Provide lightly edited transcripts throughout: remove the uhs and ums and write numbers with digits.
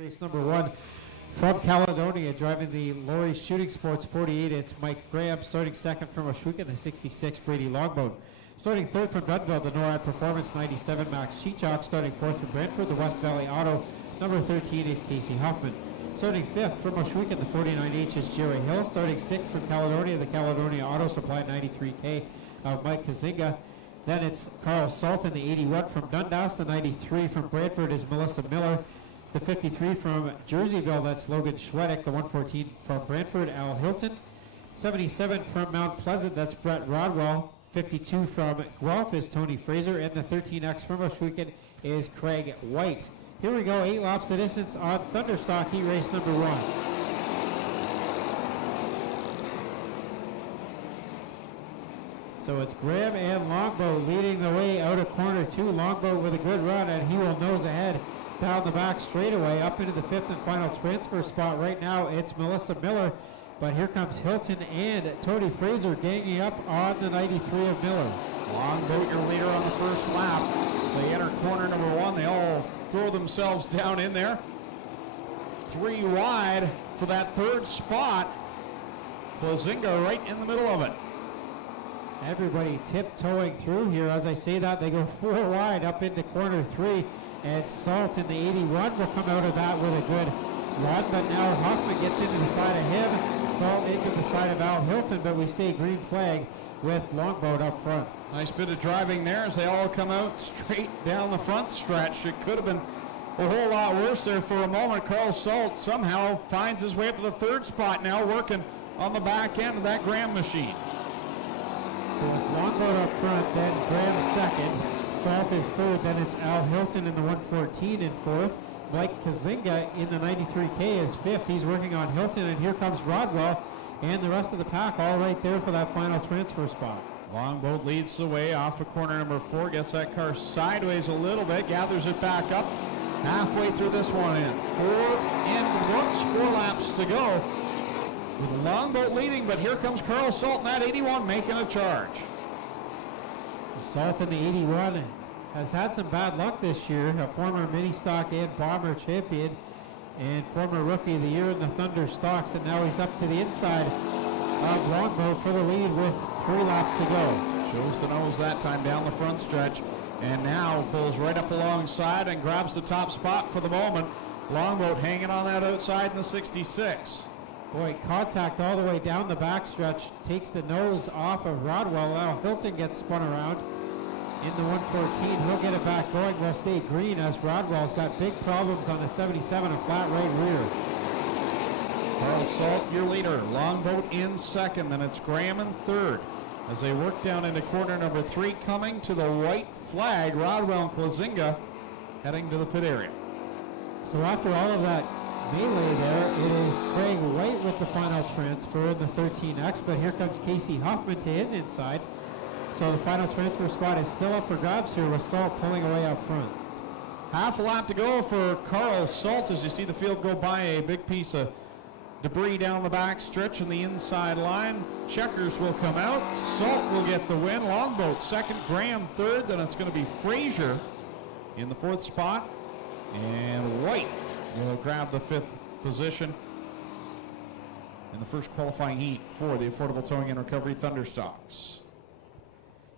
Race number 1 from Caledonia, driving the Lorry Shooting Sports 48. It's Mike Graham. Starting second from Oshuka, the 66, Brady Longboat. Starting third from Dunville, the NORAD Performance 97, Max Sheechok. Starting fourth from Brantford, the West Valley Auto, number 13 is Casey Hoffman. Starting fifth from Oshuka, the 49H is Jerry Hill. Starting sixth from Caledonia, the Caledonia Auto Supply 93K of Mike Kazinga. Then it's Carl Salt in the 81 from Dundas. The 93 from Brantford is Melissa Miller. The 53 from Jerseyville, that's Logan Schwedick. The 114 from Brantford, Al Hilton. 77 from Mount Pleasant, that's Brett Rodwell. 52 from Guelph is Tony Fraser. And the 13X from Oshuka is Craig White. Here we go, 8 laps of distance on Thunderstock, heat race number 1. So it's Graham and Longboat leading the way out of corner 2. Longboat with a good run, and he will nose ahead down the back straightaway up into the 5th and final transfer spot. Right now it's Melissa Miller, but here comes Hilton and Tony Fraser ganging up on the 93 of Miller. Longboat your leader on the first lap. As they enter corner number 1, they all throw themselves down in there. 3 wide for that third spot. Klazinga right in the middle of it. Everybody tiptoeing through here. As I say that, they go 4 wide up into corner 3. And Salt in the 81 will come out of that with a good run, but now Hoffman gets into the side of him, Salt into the side of Al Hilton, but we stay green flag with Longboat up front. Nice bit of driving there as they all come out straight down the front stretch. It could have been a whole lot worse there for a moment. Carl Salt somehow finds his way up to the third spot now, working on the back end of that Graham machine. So it's Longboat up front, then Graham second. Salt is third, then it's Al Hilton in the 114 in fourth. Mike Kazinga in the 93K is fifth. He's working on Hilton, and here comes Rodwell and the rest of the pack all right there for that final transfer spot. Longboat leads the way off of corner number 4, gets that car sideways a little bit, gathers it back up halfway through this one in. 4 in the books, 4 laps to go. With Longboat leading, but here comes Carl Salt in that 81 making a charge. Salt in the 81 has had some bad luck this year. A former mini stock and bomber champion and former rookie of the year in the Thunderstocks, and now he's up to the inside of Longboat for the lead with 3 laps to go. Shows the nose that time down the front stretch, and now pulls right up alongside and grabs the top spot for the moment. Longboat hanging on that outside in the 66. Boy, contact all the way down the backstretch, takes the nose off of Rodwell. Now Hilton gets spun around in the 114. He'll get it back going. We'll stay green as Rodwell's got big problems on the 77, a flat right rear. Carl Salt, your leader. Longboat in second, then it's Graham in third. As they work down into corner number 3, coming to the white flag, Rodwell and Klazinga heading to the pit area. So after all of that melee there, it is Craig White with the final transfer in the 13X, but here comes Casey Hoffman to his inside. So the final transfer spot is still up for grabs here with Salt pulling away up front. Half a lap to go for Carl Salt as you see the field go by. A big piece of debris down the back stretch in the inside line. Checkers will come out. Salt will get the win. Longboat second, Graham third. Then it's going to be Fraser in the 4th spot. And White will grab the 5th position in the first qualifying heat for the Affordable Towing and Recovery Thunderstocks.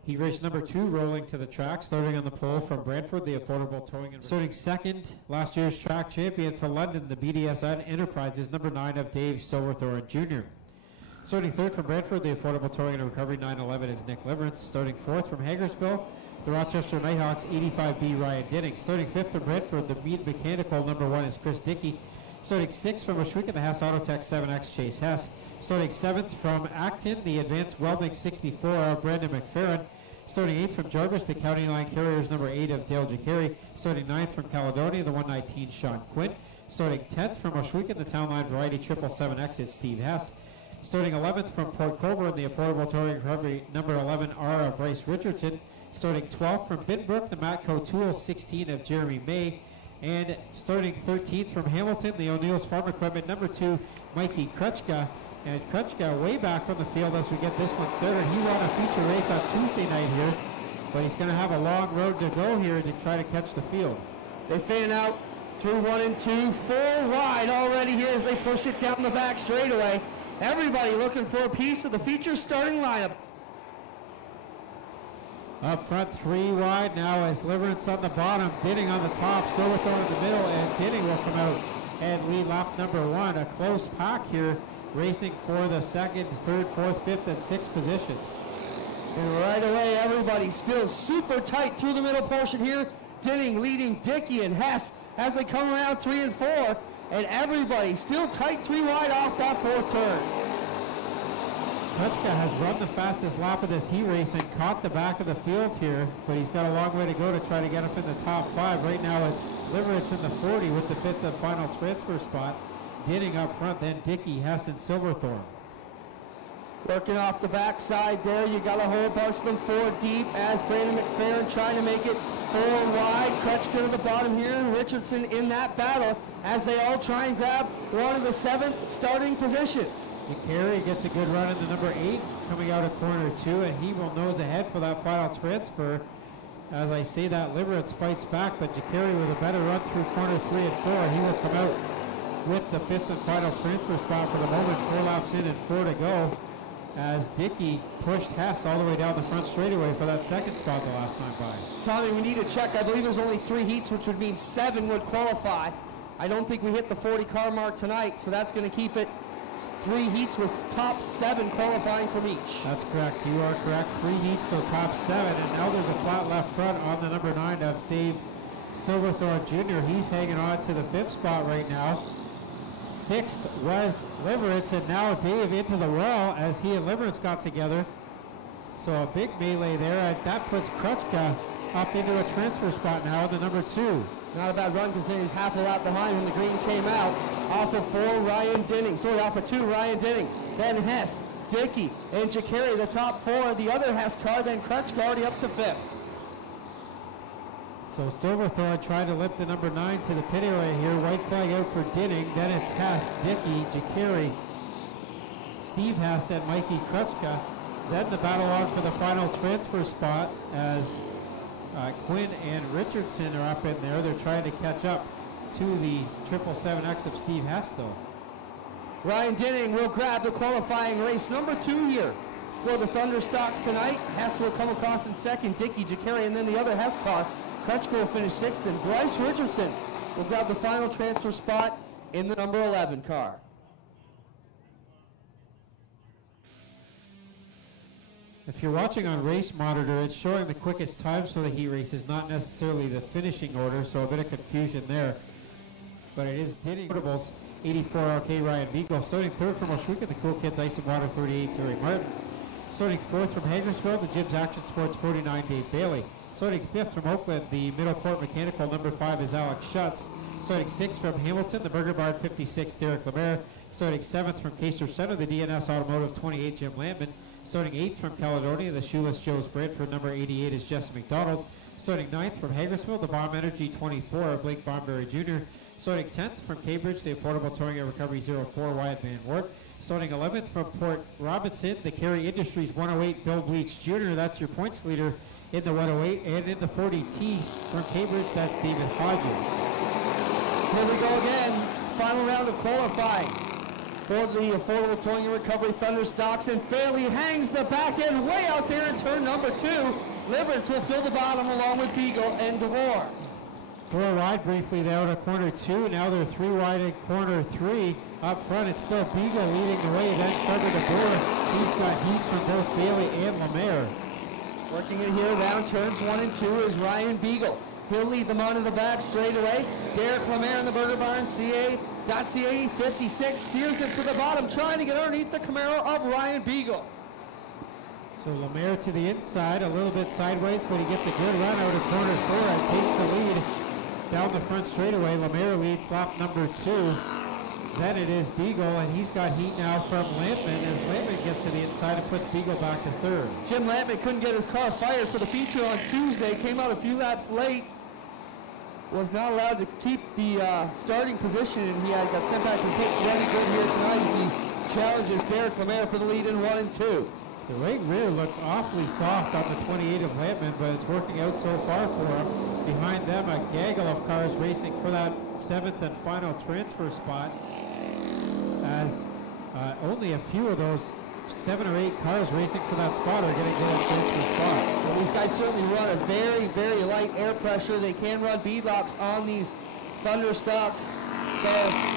Heat race number 2 rolling to the track, starting on the pole from Brantford, the Affordable Towing and starting second, last year's track champion for London, the BDSN Enterprises, number 9 of Dave Silverthorne Jr. Starting third from Brantford, the Affordable Towing and Recovery 911 is Nick Liverance. Starting fourth from Hagersville, the Rochester Nighthawks 85B Ryan Dinning. Starting fifth from Brantford, the Mead Mechanical number 1 is Chris Dickey. Starting sixth from Oshuka, the Hess Autotech 7X Chase Hess. Starting seventh from Acton, the Advanced Welding 64 of Brandon McFerrin. Starting 8th from Jarvis, the County Line Carriers number 8 of Dale Jacari. Starting 9th from Caledonia, the 119 Sean Quinn. Starting 10th from Oshuka, the Town Line Variety 777X is Steve Hess. Starting 11th from Port Colborne, the Affordable Towing Recovery number 11R of Bryce Richardson. Starting 12th from Binbrook, the Matco Tools 16 of Jeremy May. And starting 13th from Hamilton, the O'Neill's Farm Equipment number 2, Mikey Krutchka. And Krutchka way back from the field as we get this one started. He won a feature race on Tuesday night here, but he's going to have a long road to go here to try to catch the field. They fan out through 1 and 2, 4 wide already here as they push it down the back straightaway. Everybody looking for a piece of the feature starting lineup. Up front, 3 wide now as Liverance on the bottom, Dinning on the top, Silverthorne in the middle, and Dinning will come out and lead lap number 1. A close pack here, racing for the 2nd, 3rd, 4th, 5th, and 6th positions. And right away, everybody still super tight through the middle portion here. Dinning leading Dickey and Hess as they come around 3 and 4. And everybody still tight 3 wide off that 4th turn. Kruczka has run the fastest lap of this heat race and caught the back of the field here, but he's got a long way to go to try to get up in the top 5. Right now it's Liverance in the 40 with the 5th and final transfer spot. Dinning up front, then Dickey, Hess, and Silverthorne. Working off the backside there, you got a whole bunch of them 4 deep as Brandon McFerrin trying to make it 4 wide. Kruczka to the bottom here, and Richardson in that battle as they all try and grab one of the 7th starting positions. Jacari gets a good run in the number 8 coming out of corner 2, and he will nose ahead for that final transfer. As I say that, Liverance fights back, but Jacari with a better run through corner 3 and 4. He will come out with the 5th and final transfer spot for the moment. 4 laps in and 4 to go, as Dickey pushed Hess all the way down the front straightaway for that 2nd spot the last time by. Tommy, we need to check. I believe there's only 3 heats, which would mean 7 would qualify. I don't think we hit the 40 car mark tonight, so that's going to keep it 3 heats with top 7 qualifying from each. That's correct. You are correct. 3 heats, so top 7. And now there's a flat left front on the number 9 of Save Silverthorne Jr. He's hanging on to the 5th spot right now. 6th was Liverance, and now Dave into the wall as he and Liverance got together. So a big melee there, and that puts Kruczka up into a transfer spot now in the number 2. Not a bad run considering he's half a lap behind when the green came out. Off of 4, Ryan Dinning. Sorry, off of 2, Ryan Dinning. Then Hess, Dickey, and Jacari, the top 4. The other Hess car, then Kruczka already up to 5th. So Silverthorne tried to lift the number 9 to the pit area here. White flag out for Dinning. Then it's Hess, Dickey, Jacari, Steve Hess, and Mikey Kruczka. Then the battle on for the final transfer spot as Quinn and Richardson are up in there. They're trying to catch up to the 777X of Steve Hess, though. Ryan Dinning will grab the qualifying race number 2 here for the Thunderstocks tonight. Hess will come across in 2nd, Dickey, Jacari, and then the other Hess car. Kruczka will finish 6th, and Bryce Richardson will grab the final transfer spot in the number 11 car. If you're watching on Race Monitor, it's showing the quickest times for the heat races, not necessarily the finishing order, so a bit of confusion there. But it is Dinning. 84 RK Ryan Beagle. Starting 3rd from Oshwika, the Cool Kids Ice and Water 38 Terry Martin. Starting 4th from Hagersfield, the Jibs Action Sports 49 Dave Bailey. Starting 5th from Oakland, the Middleport Mechanical number 5 is Alex Schutz. Starting 6th from Hamilton, the Burger Barn 56 Derek Lemaire. Starting 7th from Castro Center, the DNS Automotive 28 Jim Landman. Starting 8th from Caledonia, the Shoeless Joe's Brantford number 88 is Jesse McDonald. Starting 9th from Hagersfield, the Bomb Energy 24, Blake Bomberry Jr. Starting 10th from Cambridge, the Affordable Towing and Recovery 04, Wyatt Van Wart. Starting 11th from Port Robinson, the Kerry Industries 108, Bill Bleach Jr. That's your points leader in the 108. And in the 40T from Cambridge, that's David Hodges. Here we go again. Final round of qualifying for the Affordable Towing and Recovery Thunderstocks, and Bailey hangs the back end way out there in turn number 2. Liverance will fill the bottom along with Beagle and DeVore. 4 wide briefly there out of corner 2. Now they're 3 wide in corner 3. Up front, it's still Beagle leading the way. Then Trevor DeVore. He's got heat from both Bailey and Lemaire. Working it here around turns 1 and 2 is Ryan Beagle. He'll lead them onto the back straight away. Derek Lemaire in the Burger Barn CA 56 steers it to the bottom, trying to get underneath the Camaro of Ryan Beagle. So Lemaire to the inside, a little bit sideways, but he gets a good run out of corner 4 and takes the lead down the front straightaway. Lemaire leads lap number 2. Then it is Beagle, and he's got heat now from Lampman as Lampman gets to the inside and puts Beagle back to 3rd. Jim Lampman couldn't get his car fired for the feature on Tuesday, came out a few laps late, was not allowed to keep the starting position, and he got sent back to pits ready good here tonight as he challenges Derek Lemaire for the lead in 1 and 2. The right rear looks awfully soft on the 28 of Lampman, but it's working out so far for him. Behind them, a gaggle of cars racing for that 7th and final transfer spot, as only a few of those 7 or 8 cars racing for that spot are going to get a transfer spot. Well, these guys certainly run a very, very light air pressure. They can run beadlocks on these Thunderstocks, so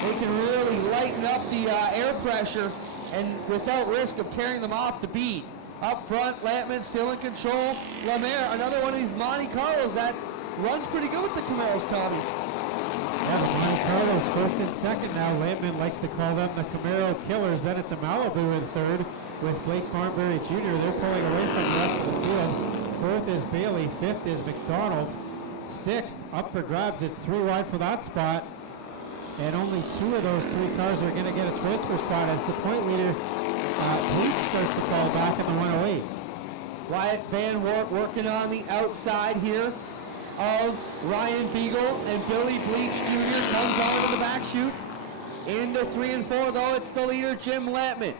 they can really lighten up the air pressure and without risk of tearing them off the bead. Up front, Lampman still in control. Lemaire, another one of these Monte Carlos that runs pretty good with the Camaros, Tommy. Yeah, the Monte Carlos first and second now. Lampman likes to call them the Camaro Killers. Then it's a Malibu in third with Blake Barnberry Jr. They're pulling away from the rest of the field. Fourth is Bailey. Fifth is McDonald. Sixth, up for grabs. It's 3 wide for that spot. And only 2 of those 3 cars are going to get a transfer spot as the point leader, Bleach, starts to fall back in the 108. Wyatt Van Wert working on the outside here of Ryan Beagle, and Billy Bleach Jr. comes on to the back chute. Into 3 and 4, though, it's the leader, Jim Lampman.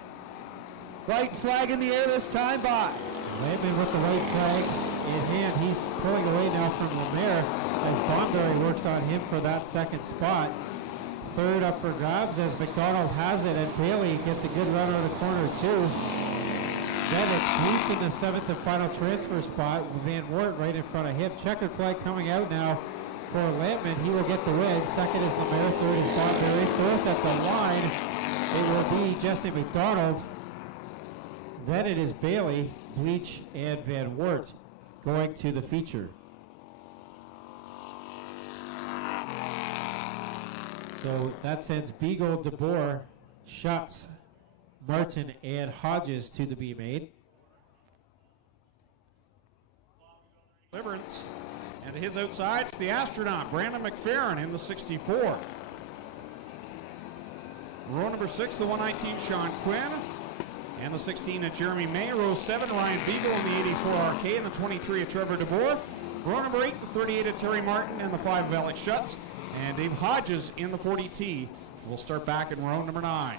White flag in the air this time by. Lampman with the white flag in hand. He's pulling away now from Lemaire as Bonberry works on him for that second spot. Third up for grabs as McDonald has it, and Bailey gets a good run out of corner too. Then it's Bleach in the 7th and final transfer spot. Van Wert right in front of him. Checkered flag coming out now for Lampman. He will get the win. Second is Lemaire. Third is Bonberry. Fourth at the line, it will be Jesse McDonald. Then it is Bailey, Bleach, and Van Wert going to the feature. So that sends Beagle, DeBoer, Schutz, Martin, and Hodges to the B-Main. Deliverance. And to his outside, it's the astronaut, Brandon McFerrin in the 64. Row number 6, the 119, Sean Quinn. And the 16 at Jeremy May. Row 7, Ryan Beagle in the 84 RK. And the 23 at Trevor DeBoer. Row number 8, the 38 at Terry Martin. And the 5 of Alex Schutz. And Dave Hodges in the 40T will start back in row number 9.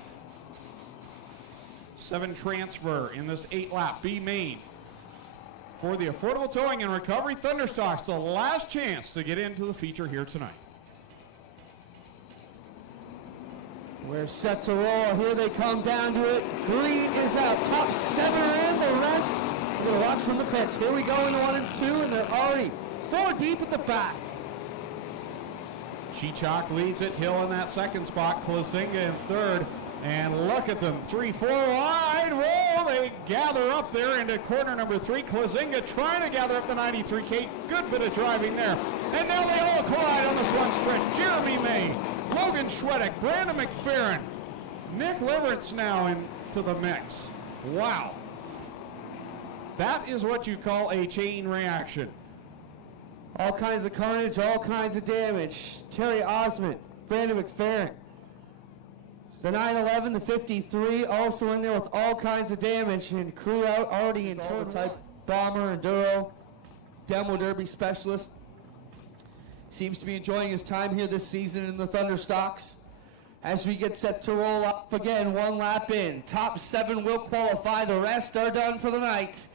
7 transfer in this 8-lap B main. For the Affordable Towing and Recovery Thunderstocks, the last chance to get into the feature here tonight. We're set to roll. Here they come down to it. Green is out. Top 7 are in. The rest, we're going to watch from the pits. Here we go into 1 and 2, and they're already 4 deep at the back. Chichok leads it. Hill in that second spot. Klasinga in third. And look at them. 3, 4 wide. Whoa, they gather up there into corner number 3. Klasinga trying to gather up the 93K. Good bit of driving there. And now they all collide on the front stretch. Jeremy May, Logan Schwedick, Brandon McFerrin, Nick Liverance now into the mix. Wow. That is what you call a chain reaction. All kinds of carnage, all kinds of damage. Terry Osmond, Brandon McFerrin. The 911, the 53, also in there with all kinds of damage, and crew out already in total type bomber, enduro, demo derby specialist. Seems to be enjoying his time here this season in the Thunderstocks. As we get set to roll up again, 1 lap in. Top 7 will qualify. The rest are done for the night.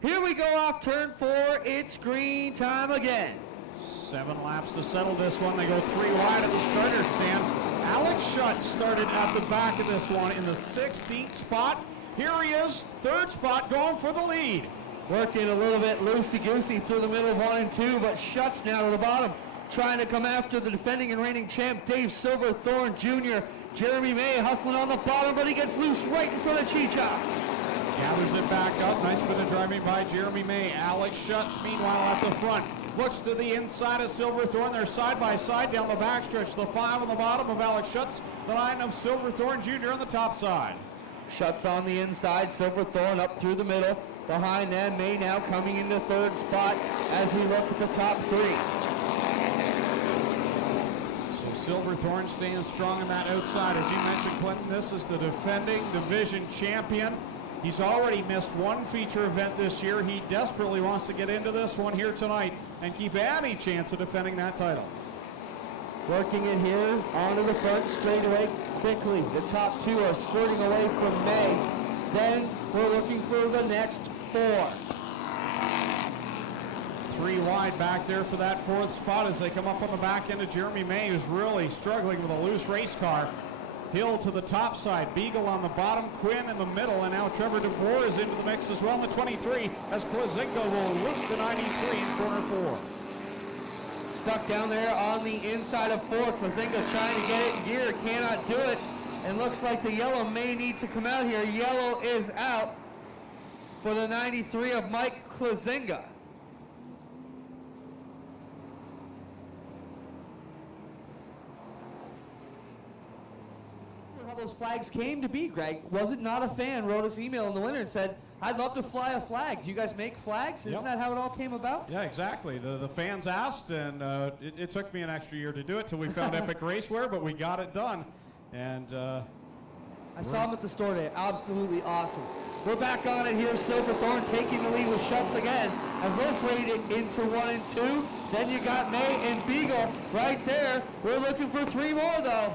Here we go off turn 4. It's green time again. 7 laps to settle this one. They go 3 wide at the starter stand. Alex Schutz started at the back of this one in the 16th spot. Here he is, 3rd spot, going for the lead. Working a little bit loosey-goosey through the middle of 1 and 2, but Schutz now to the bottom, trying to come after the defending and reigning champ, Dave Silverthorne Jr. Jeremy May hustling on the bottom, but he gets loose right in front of Chichok. Gathers it back up. Nice bit of driving by Jeremy May. Alex Schutz, meanwhile, at the front. Looks to the inside of Silverthorne. They're side by side down the backstretch. The 5 on the bottom of Alex Schutz. The 9 of Silverthorne Jr. on the top side. Schutz on the inside. Silverthorne up through the middle. Behind them, May now coming into 3rd spot as we look at the top 3. So Silverthorne staying strong in that outside. As you mentioned, Clinton, this is the defending division champion. He's already missed 1 feature event this year. He desperately wants to get into this one here tonight and keep any chance of defending that title. Working it here onto the front straightaway quickly. The top 2 are squirting away from May. Then we're looking for the next 4. 3 wide back there for that 4th spot as they come up on the back end of Jeremy May, who's really struggling with a loose race car. Hill to the top side, Beagle on the bottom, Quinn in the middle, and now Trevor DeBoer is into the mix as well in the 23 as Klazinga will loop the 93 in corner 4. Stuck down there on the inside of 4. Klazinga trying to get it in gear, cannot do it. And looks like the yellow may need to come out here. Yellow is out for the 93 of Mike Klazinga. How those flags came to be, Greg. Was it not a fan wrote us email in the winter and said, I'd love to fly a flag. Do you guys make flags? Isn't that how it all came about? Yeah, exactly. The fans asked, and it took me an extra year to do it till we found Epic Racewear, but we got it done. And I saw him at the store today. Absolutely awesome. We're back on it here. Silverthorne taking the lead with Schutz again as they're faded into 1 and 2. Then you got May and Beagle right there. We're looking for 3 more though.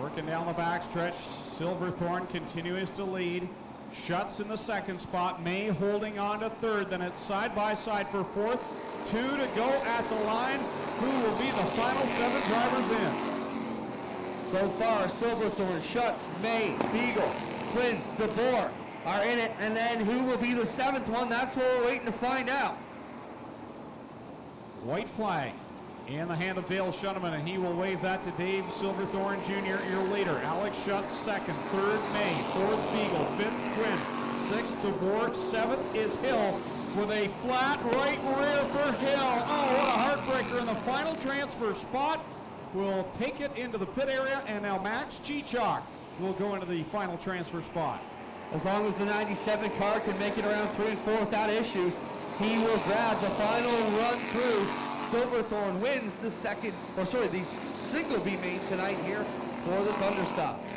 Working down the backstretch, Silverthorne continues to lead. Schutz in the 2nd spot, May holding on to 3rd. Then it's side by side for 4th. 2 to go at the line. Who will be the final 7 drivers in? So far, Silverthorne, Schutz, May, Beagle, Quinn, DeBoer are in it. And then who will be the 7th one? That's what we're waiting to find out. White flag in the hand of Dale Shuneman, and he will wave that to Dave Silverthorne Jr. Your leader. Alex Schutz 2nd, 3rd May, 4th Beagle, 5th Quinn, 6th DeBoer, 7th is Hill with a flat right rear for Hill. Oh, what a heartbreaker in the final transfer spot. Will take it into the pit area, and now Max Chichok will go into the final transfer spot. As long as the 97 car can make it around 3 and 4 without issues, he will grab the final run through. Silverthorne wins the single B main tonight here for the Thunderstocks.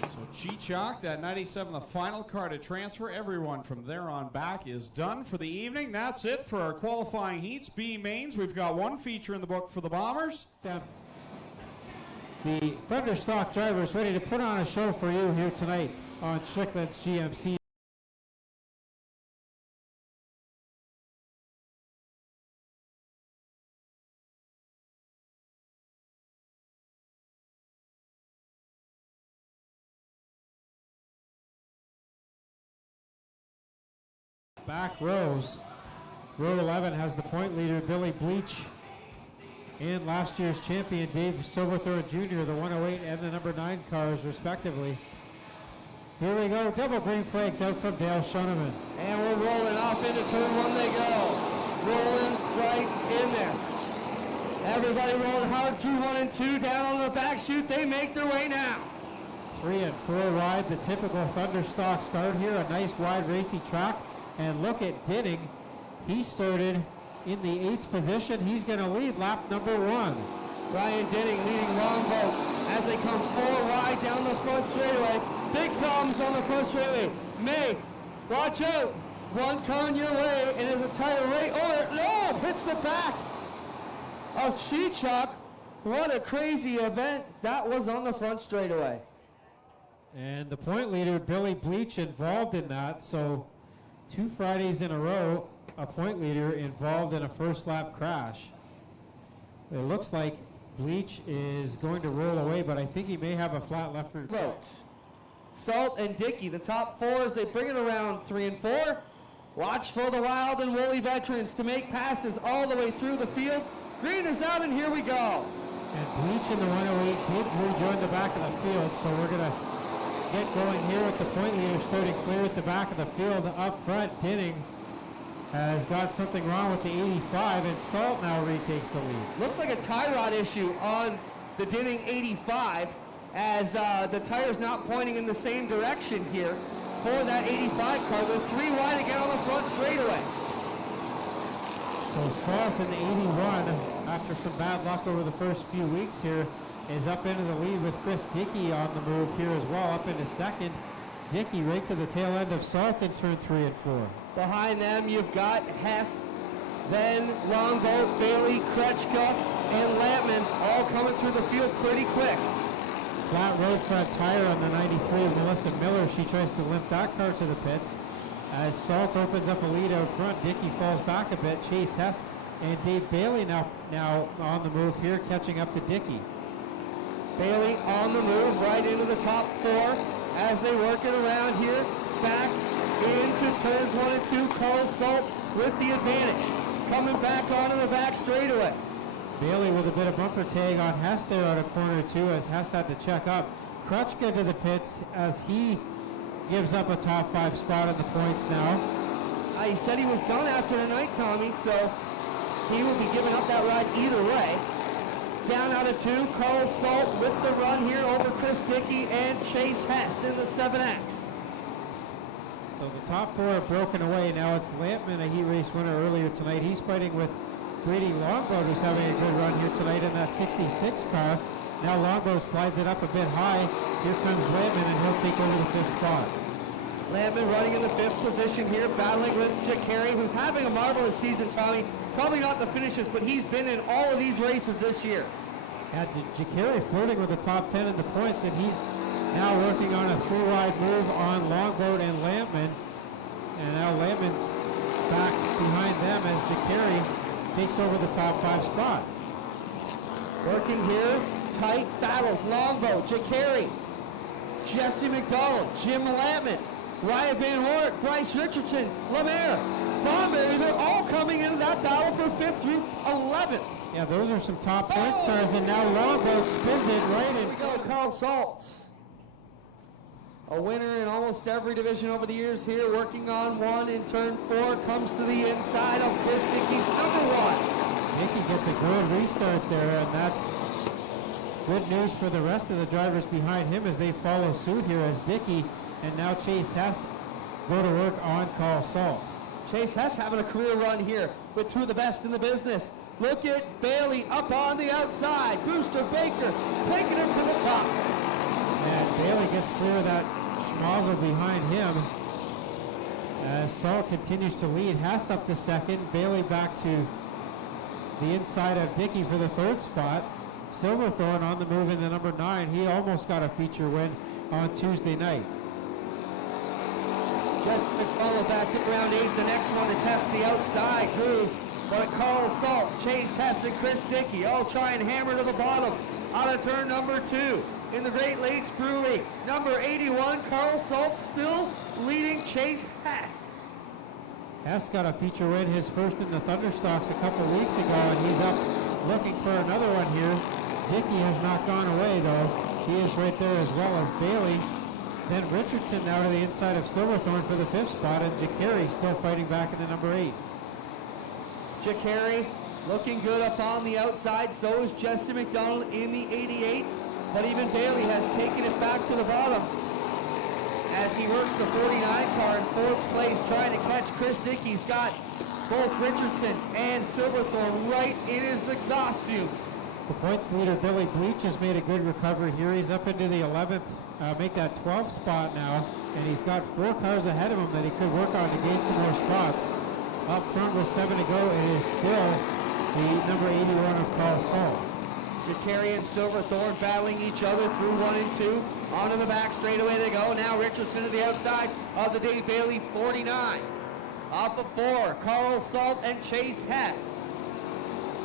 So Chichok, that 97, the final car to transfer. Everyone from there on back is done for the evening. That's it for our qualifying heats, B mains. We've got 1 feature in the book for the Bombers. The Thunderstock drivers ready to put on a show for you here tonight on Strickland's GMC. Back rows. Row 11 has the point leader Billy Bleach and last year's champion Dave Silverthorne Jr., the 108 and the number 9 cars respectively. Here we go, double green flags out from Dale Shuneman. And we're rolling off into turn 1 they go. Rolling right in there. Everybody rolling hard through 1 and 2, down on the back chute. They make their way now. 3 and 4 wide, the typical Thunderstock start here, a nice wide racy track. And look at Dinning. He started in the 8th position. He's going to lead lap number 1. Ryan Dinning leading Longboat as they come 4 wide down the front straightaway. Big problems on the front straightaway. May, watch out. 1 car in your way, and there's a tire right over. No, hits the back of Chichok. What a crazy event that was on the front straightaway. And the point leader, Billy Bleach, involved in that. So 2 Fridays in a row, a point leader involved in a first lap crash. It looks like Bleach is going to roll away, but I think he may have a flat left rear. Votes. Salt and Dickey, the top 4 as they bring it around 3 and 4. Watch for the Wild and Woolly veterans to make passes all the way through the field. Green is out, and here we go. And Bleach in the 108 did rejoin the back of the field, so we're going to get going here with the point leader starting clear at the back of the field. Up front, Dinning has got something wrong with the 85, and Salt now retakes the lead. Looks like a tie rod issue on the Dinning 85 as the tire's not pointing in the same direction here for that 85 car. They're 3 wide again on the front straightaway. So Salt in the 81, after some bad luck over the first few weeks here, is up into the lead with Chris Dickey on the move here as well, up into 2nd. Dickey right to the tail end of Salt in turn 3 and 4. Behind them, you've got Hess, then Longboat, Bailey, Krechka, and Lampman all coming through the field pretty quick. flat road front tire on the 93 of Melissa Miller. She tries to limp that car to the pits. As Salt opens up a lead out front, Dickey falls back a bit. Chase Hess and Dave Bailey now on the move here, catching up to Dickey. Bailey on the move right into the top 4 as they work it around here. Back into turns 1 and 2. Carl Salt with the advantage. Coming back onto the back straightaway. Bailey with a bit of bumper tag on Hess there out of corner 2 as Hess had to check up. Krutchka to the pits as he gives up a top 5 spot in the points now. He said he was done after tonight, Tommy, so he will be giving up that ride either way. Down out of 2, Carl Salt with the run here over Chris Dickey and Chase Hess in the 7X. So the top 4 are broken away. Now it's Lampman, a heat race winner earlier tonight. He's fighting with Brady Longboat, who's having a good run here tonight in that 66 car. Now Longboat slides it up a bit high. Here comes Lampman, and he'll take over the 5th spot. Lampman running in the 5th position here, battling with Jack Carey, who's having a marvelous season, Tommy. Probably not the finishes, but he's been in all of these races this year. And Jacari flirting with the top 10 in the points, and he's now working on a 3-wide move on Longboat and Lampman. And now Lampman's back behind them as Jacari takes over the top 5 spot. Working here, tight battles. Longboat, Jacari, Jesse McDonald, Jim Lampman, Ryan Van Hort, Bryce Richardson, Lemaire, Bomberry, they're all coming into that battle for 5th through 11th. Yeah, those are some top points cars, and now Longboat spins it right in. Here we go, Carl Salt. A winner in almost every division over the years here, working on 1 in turn 4, comes to the inside of Chris Dickey's number 1. Dickey gets a good restart there, and that's good news for the rest of the drivers behind him as they follow suit here as Dickey and now Chase Hess go to work on Carl Salt. Chase Hess having a career run here with 2 of the best in the business. Look at Bailey up on the outside. Booster Baker taking it to the top. And Bailey gets clear of that schmozzle behind him as Salt continues to lead. Hess up to 2nd. Bailey back to the inside of Dickey for the 3rd spot. Silverthorne on the move in the number 9. He almost got a feature win on Tuesday night. Jeff McFarland back to round 8. The next one to test the outside groove. But Carl Salt, Chase Hess, and Chris Dickey all try and hammer to the bottom out of turn number 2. In the Great Lakes Brewery, number 81, Carl Salt still leading Chase Hess. Hess got a feature win, his first in the Thunderstocks a couple weeks ago, and he's up looking for another one here. Dickey has not gone away, though. He is right there as well as Bailey. Then Richardson now to the inside of Silverthorne for the 5th spot, and Jacari still fighting back in the number 8. Jacari looking good up on the outside. So is Jesse McDonald in the 88. But even Bailey has taken it back to the bottom as he works the 49 car in 4th place, trying to catch Chris Dickey. He's got both Richardson and Silverthorne right in his exhaust fumes. The points leader, Billy Bleach, has made a good recovery here. He's up into the 11th, make that 12th spot now, and he's got 4 cars ahead of him that he could work on to gain some more spots. Up front with 7 to go, it is still the number 81 of Carl Salt. Jacari and Silverthorne battling each other through 1 and 2. Onto the back straightaway they go. Now Richardson to the outside of the Dave Bailey 49. Off of 4, Carl Salt and Chase Hess.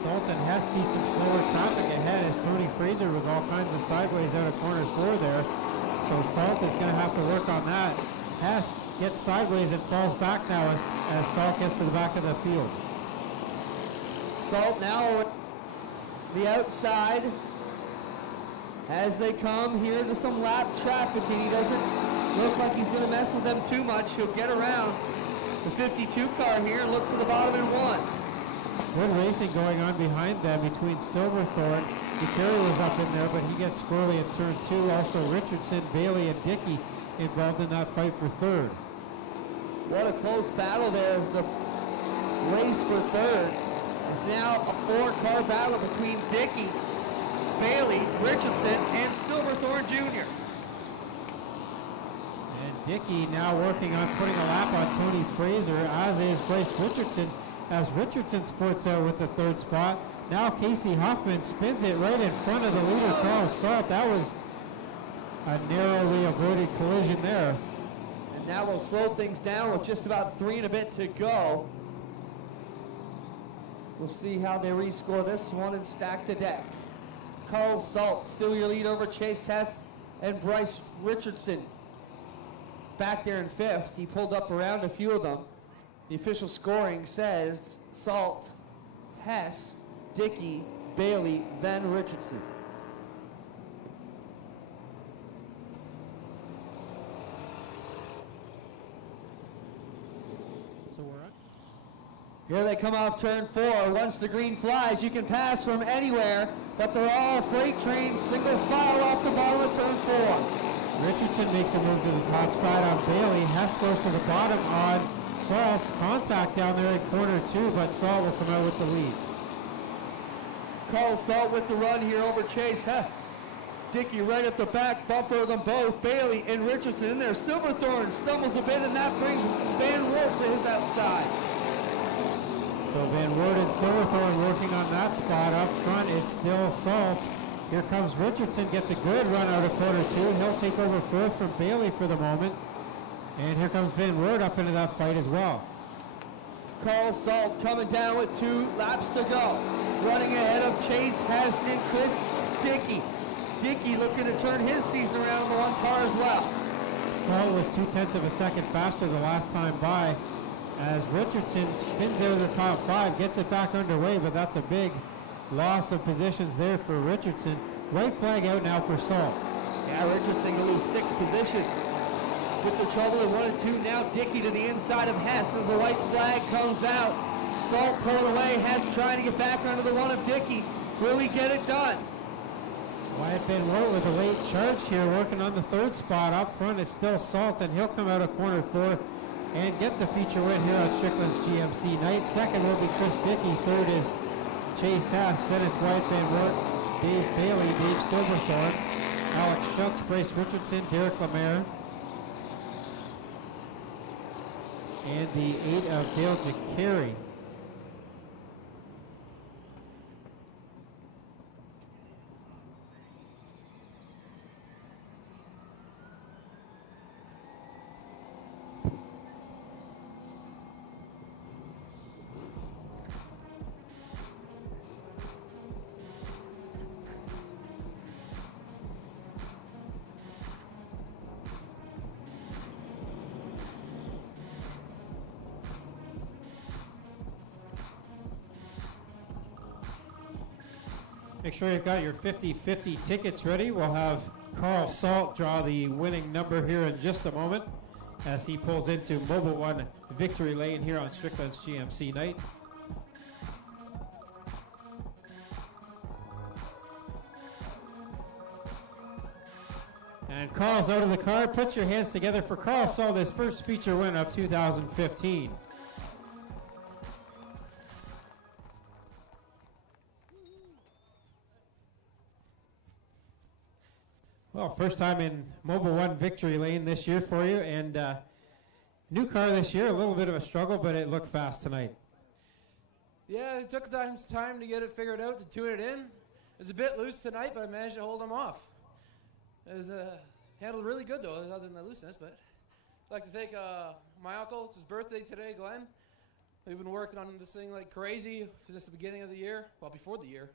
Salt and Hess see some slower traffic ahead as Tony Fraser was all kinds of sideways out of corner 4 there. So Salt is going to have to work on that. Hess gets sideways and falls back now as Salt gets to the back of the field. Salt now the outside as they come here to some lap traffic, and he doesn't look like he's going to mess with them too much. He'll get around the 52 car here and look to the bottom in 1. Good racing going on behind them between Silverthorne. Jacari was up in there, but he gets squirrely in turn 2. Also Richardson, Bailey, and Dickey involved in that fight for 3rd. What a close battle there as the race for 3rd. Is now a 4-car battle between Dickey, Bailey, Richardson, and Silverthorne Jr. And Dickey now working on putting a lap on Tony Fraser, as is Bryce Richardson, as Richardson squirts out with the 3rd spot. Now Casey Hoffman spins it right in front of the leader, Carl Salt. That was A narrowly avoided collision there. And now we'll slow things down with just about 3 and a bit to go. We'll see how they rescore this one and stack the deck. Carl Salt, still your lead over Chase Hess and Bryce Richardson. Back there in 5th. He pulled up around a few of them. The official scoring says Salt, Hess, Dickey, Bailey, then Richardson. So we're on. Here they come off turn 4. Once the green flies, you can pass from anywhere, but they're all freight trains, single file off the bottom of turn 4. Richardson makes a move to the top side on Bailey. Hess goes to the bottom on Salt. Contact down there in corner 2, but Salt will come out with the lead. Carl Salt with the run here over Chase Hess. Dickey right at the back bumper of them both. Bailey and Richardson in there. Silverthorne stumbles a bit, and that brings Van Wert to his outside. So Van Wert and Silverthorne working on that spot. Up front, it's still Salt. Here comes Richardson, gets a good run out of corner 2. He'll take over 4th from Bailey for the moment. And here comes Van Wert up into that fight as well. Carl Salt coming down with 2 laps to go. Running ahead of Chase Hess and Chris Dickey. Dickey looking to turn his season around in the 1 car as well. Salt was 0.2 of a second faster the last time by, as Richardson spins out of the top 5, gets it back underway, but that's a big loss of positions there for Richardson. White flag out now for Salt. Yeah, Richardson going to lose 6 positions. With the trouble at 1 and 2, now Dickey to the inside of Hess as the white flag comes out. Salt pulling away, Hess trying to get back under the 1 of Dickey. Will he get it done? Wyatt Van Wert with a late charge here, working on the 3rd spot. Up front, it's still Salt, and he'll come out of corner 4 and get the feature win here on Strickland's GMC night. 2nd will be Chris Dickey. 3rd is Chase Hess. Then it's Wyatt Van Wert, Dave Bailey, Dave Silverthorne, Alex Schultz, Bryce Richardson, Derek Lemaire, and the 8 of Dale Jacari. Make sure you've got your 50-50 tickets ready. We'll have Carl Salt draw the winning number here in just a moment as he pulls into Mobile One Victory Lane here on Strickland's GMC night. And Carl's out of the car. Put your hands together for Carl Salt, his first feature win of 2015. Well, first time in Mobile One Victory Lane this year for you, and new car this year, a little bit of a struggle, but it looked fast tonight. Yeah, it took time to get it figured out, to tune it in. It was a bit loose tonight, but I managed to hold them off. It was handled really good, though, other than the looseness. But I'd like to thank my uncle. It's his birthday today, Glenn. We've been working on this thing like crazy since the beginning of the year, well, before the year.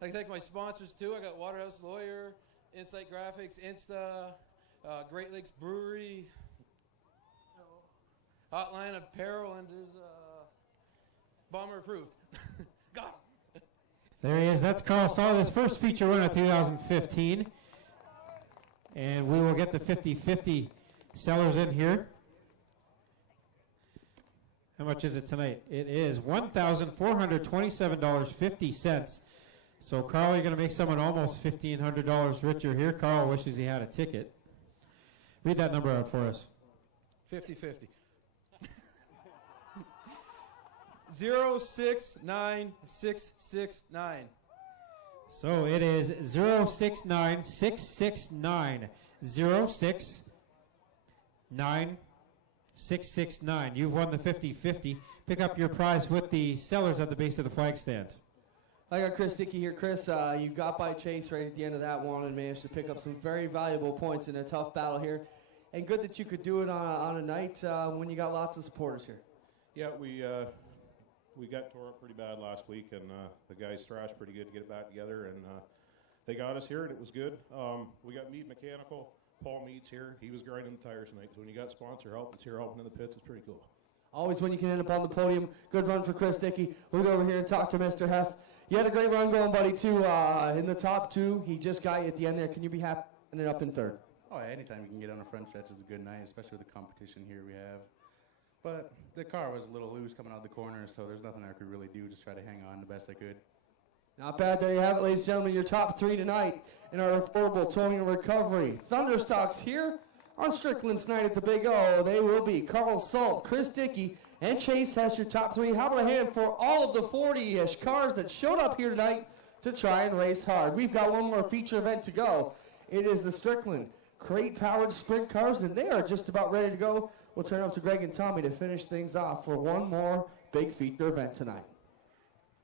I'd like to thank my sponsors, too. I got Waterhouse Lawyer, Insight Graphics, Insta, Great Lakes Brewery, Hotline Apparel, and there's Bomber Approved. Got him. There he is. That's Carl Salt, his first feature win of 2015. And we will get the 50-50 sellers in here. How much is it tonight? It is $1,427.50. So, Carl, you're going to make someone almost $1,500 richer here. Carl wishes he had a ticket. Read that number out for us. 50-50. 069669. So it is 069669. 069669. You've won the 50-50. Pick up your prize with the sellers at the base of the flag stand. I got Chris Dickey here. Chris, you got by Chase right at the end of that one and managed to pick up some very valuable points in a tough battle here. And good that you could do it on a night when you got lots of supporters here. Yeah, we got tore up pretty bad last week, and the guys thrashed pretty good to get it back together, and they got us here, and it was good. We got Meat Mechanical. Paul Meat's here. He was grinding the tires tonight, so when you got sponsor help, it's here helping in the pits. It's pretty cool. Always when you can end up on the podium. Good run for Chris Dickey. We'll go over here and talk to Mr. Hess. You had a great run going, buddy, too. In the top two, he just got you at the end there. Can you be happy ending up in third? Oh, anytime you can get on the front stretch is a good night, especially with the competition here we have. But the car was a little loose coming out of the corner, so there's nothing I could really do. Just try to hang on the best I could. Not bad. There you have it, ladies and gentlemen. Your top three tonight in our affordable towing and recovery. Thunderstock's here on Strickland's night at the Big O. They will be Carl Salt, Chris Dickey, and Chase Hess, your top three. How about a hand for all of the 40-ish cars that showed up here tonight to try and race hard? We've got one more feature event to go. It is the Strickland crate-powered sprint cars, and they are just about ready to go. We'll turn it up to Greg and Tommy to finish things off for one more big feature event tonight.